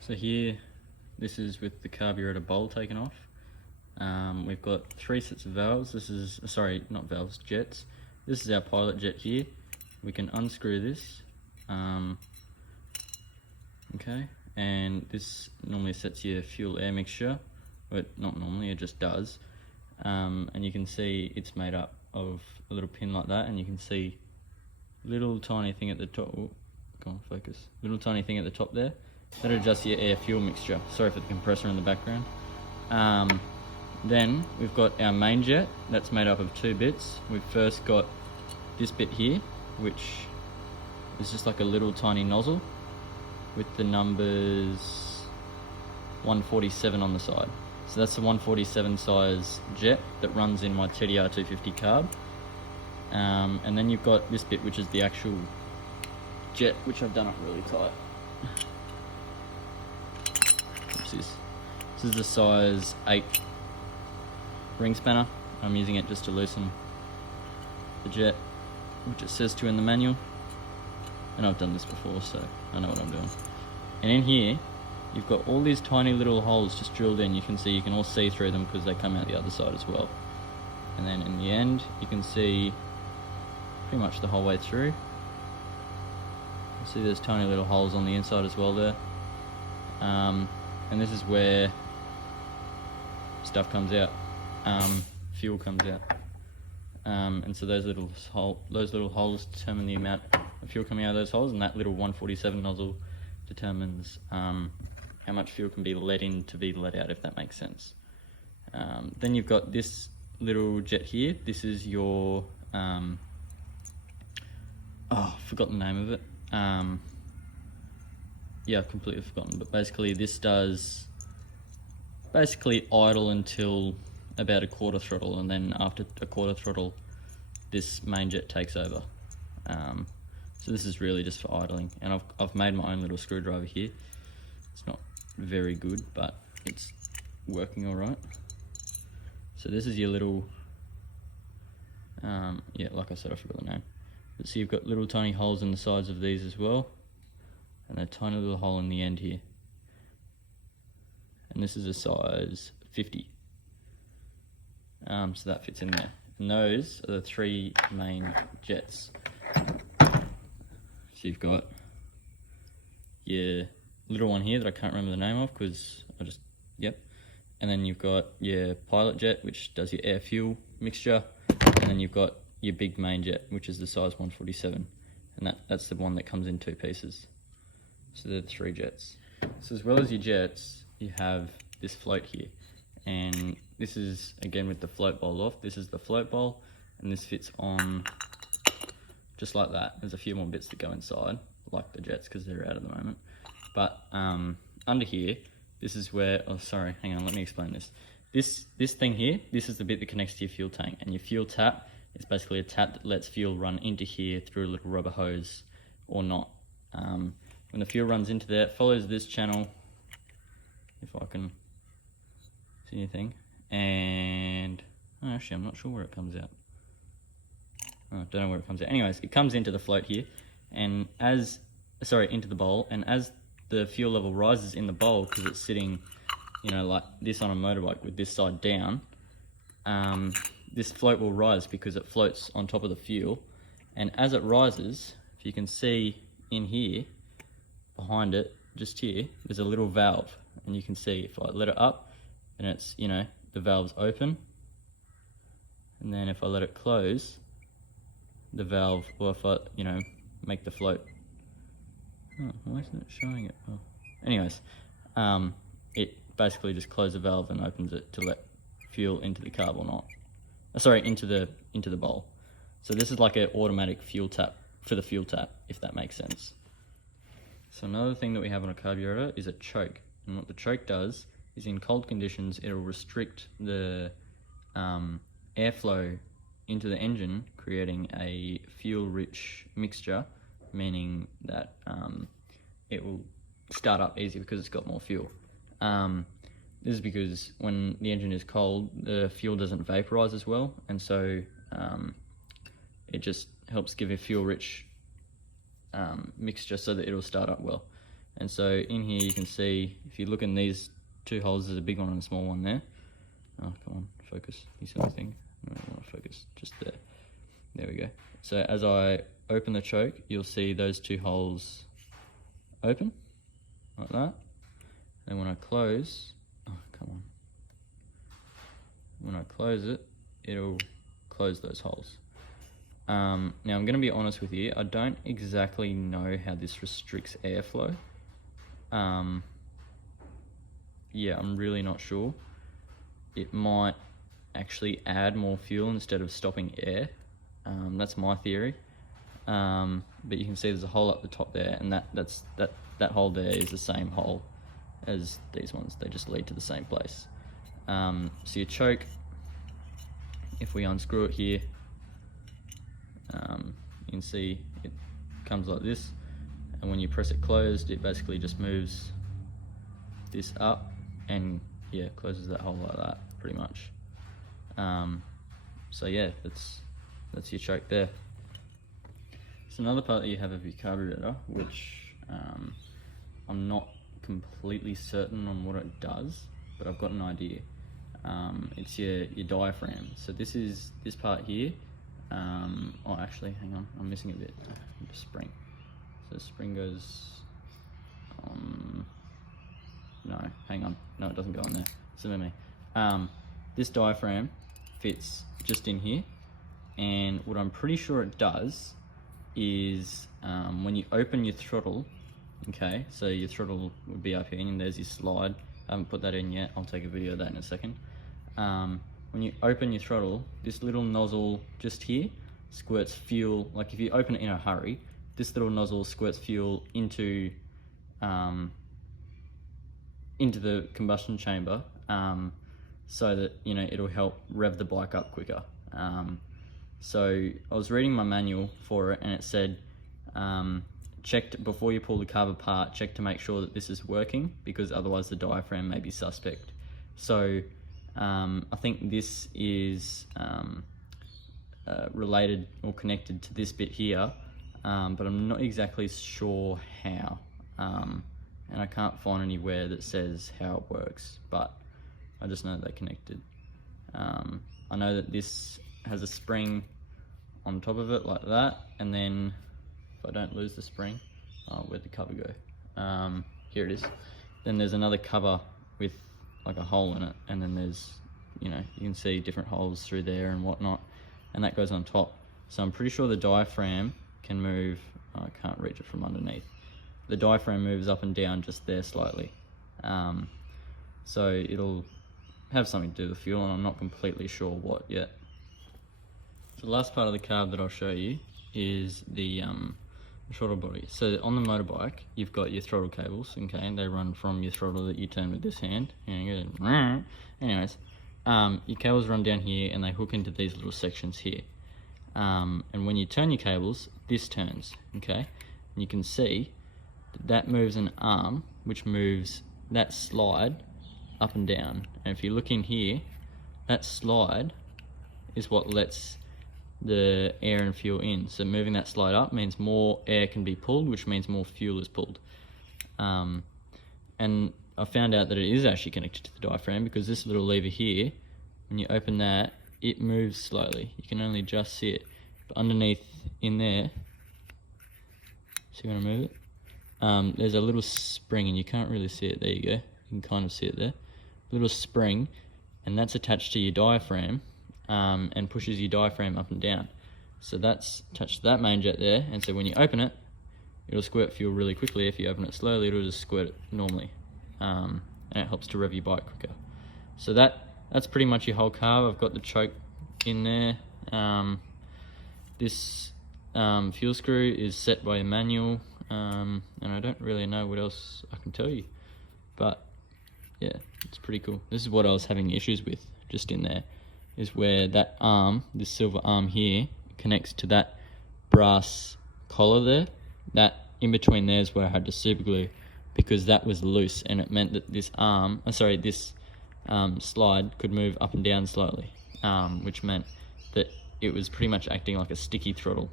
So here, this is with the carburetor bowl taken off. We've got 3 sets of valves. This is, sorry, not valves, jets. This is our pilot jet here. We can unscrew this. Okay, and this normally sets your fuel air mixture, but not normally, it just does. And you can see it's made up of a little pin like that, and you can see little tiny thing at the top. Oh, go on, focus. Little tiny thing at the top there. That adjusts your air fuel mixture. Sorry for the compressor in the background. Then we've got our main jet. That's made up of 2 bits. We've first got this bit here, which is just like a little tiny nozzle with the numbers 147 on the side. So that's the 147 size jet that runs in my TTR250 carb. And then you've got this bit, which is the actual jet, which I've done up really tight. What's this? This is the size 8 ring spanner. I'm using it just to loosen the jet, which it says to in the manual. And I've done this before, so I know what I'm doing. And in here, you've got all these tiny little holes just drilled in. You can see, you can all see through them because they come out the other side as well. And then in the end, you can see pretty much the whole way through. You see there's tiny little holes on the inside as well there. And this is where stuff comes out, fuel comes out. And so those little holes determine the amount of fuel coming out of those holes, and that little 147 nozzle determines how much fuel can be let in to be let out, if that makes sense. Then you've got this little jet here. This is your, oh, I've forgotten the name of it. Yeah, I've completely forgotten, but basically this does idle until about a quarter throttle, and then after a quarter throttle this main jet takes over. So this is really just for idling, and I've made my own little screwdriver here. It's not very good, but it's working all right. So this is your little, yeah, like I said, I forgot the name. But so you've got little tiny holes in the sides of these as well, and a tiny little hole in the end here. And this is a size 50. So that fits in there. And those are the 3 main jets. So you've got your little one here that I can't remember the name of because I just, yep. And then you've got your pilot jet, which does your air fuel mixture. And then you've got your big main jet, which is the size 147. And that's the one that comes in 2 pieces. So they're the 3 jets. So as well as your jets, you have this float here. And this is, again, with the float bowl off. This is the float bowl, and this fits on just like that. There's a few more bits that go inside, like the jets, because they're out at the moment. But under here, this is where, oh sorry, hang on, let me explain this. This thing here, this is the bit that connects to your fuel tank, and your fuel tap is basically a tap that lets fuel run into here through a little rubber hose or not. When the fuel runs into there, it follows this channel, if I can see anything, and oh, actually I'm not sure where it comes out. Oh, I don't know where it comes out. Anyways, it comes into the float here, and into the bowl, and as the fuel level rises in the bowl, because it's sitting, you know, like this on a motorbike with this side down, this float will rise because it floats on top of the fuel. And as it rises, if you can see in here, behind it, just here, there's a little valve, and you can see if I let it up, then it's, you know, the valve's open, and then if I let it close, the valve, well, if I, you know, make the float, oh, why isn't it showing it? Oh. Anyways, it basically just closes the valve and opens it to let fuel into the carb or not. Sorry, into the bowl. So this is like an automatic fuel tap for the fuel tap, if that makes sense. So another thing that we have on a carburetor is a choke, and what the choke does is in cold conditions it'll restrict the airflow into the engine, creating a fuel-rich mixture, meaning that it will start up easier because it's got more fuel. This is because when the engine is cold, the fuel doesn't vaporize as well, and so it just helps give a fuel-rich mixture so that it'll start up well. And so in here you can see, if you look in these two holes, there's a big one and a small one there. Oh, come on, focus. You see anything? No, not focus, just there. There we go. So as I open the choke, you'll see those two holes open, like that. And when I close, oh, come on. When I close it, it'll close those holes. Now I'm going to be honest with you, I don't exactly know how this restricts airflow. Yeah, I'm really not sure. It might actually add more fuel instead of stopping air. That's my theory. But you can see there's a hole up the top there, and that hole there is the same hole as these ones. They just lead to the same place. So your choke, if we unscrew it here, you can see it comes like this, and when you press it closed, it basically just moves this up and yeah, closes that hole like that pretty much. So yeah, that's your choke there. It's another part that you have of your carburetor, which I'm not completely certain on what it does, but I've got an idea. It's your diaphragm. So this is this part here. Oh, actually, hang on, I'm missing a bit. The spring. So the spring goes. No, hang on. No, it doesn't go on there. Silly me. This diaphragm fits just in here, and what I'm pretty sure it does is when you open your throttle, okay, so your throttle would be up here, and there's your slide. I haven't put that in yet. I'll take a video of that in a second. When you open your throttle, this little nozzle just here squirts fuel. Like if you open it in a hurry, this little nozzle squirts fuel into the combustion chamber, so that, you know, it'll help rev the bike up quicker. So I was reading my manual for it, and it said, check before you pull the carb apart, check to make sure that this is working, because otherwise the diaphragm may be suspect. So I think this is related or connected to this bit here, but I'm not exactly sure how. And I can't find anywhere that says how it works, but I just know they're connected. I know that this has a spring on top of it like that, and then if I don't lose the spring, where'd the cover go? Here it is. Then there's another cover with like a hole in it, and then there's, you know, you can see different holes through there and whatnot, and that goes on top. So I'm pretty sure the diaphragm can move. I can't reach it from underneath. The diaphragm moves up and down just there slightly. So it'll have something to do with fuel, and I'm not completely sure what yet. So the last part of the carb that I'll show you is the throttle body. So on the motorbike, you've got your throttle cables, okay, and they run from your throttle that you turn with this hand. And anyways, your cables run down here and they hook into these little sections here. And when you turn your cables, this turns, okay? And you can see that moves an arm, which moves that slide up and down. And if you look in here, that slide is what lets the air and fuel in. So moving that slide up means more air can be pulled, which means more fuel is pulled. And I found out that it is actually connected to the diaphragm, because this little lever here, when you open that, it moves slowly. You can only just see it. But underneath in there, see when I move it? There's a little spring, and you can't really see it. There you go. You can kind of see it there. Little spring, and that's attached to your diaphragm, and pushes your diaphragm up and down. So that's attached to that main jet there, and so when you open it, it'll squirt fuel really quickly. If you open it slowly, it'll just squirt it normally, and it helps to rev your bike quicker. So that's pretty much your whole carb. I've got the choke in there. This fuel screw is set by a manual, and I don't really know what else I can tell you, but yeah, it's pretty cool. This is what I was having issues with just in there, is where that arm, this silver arm here, connects to that brass collar there. That in between there is where I had to super glue, because that was loose, and it meant that this arm, this slide could move up and down slowly, which meant that it was pretty much acting like a sticky throttle.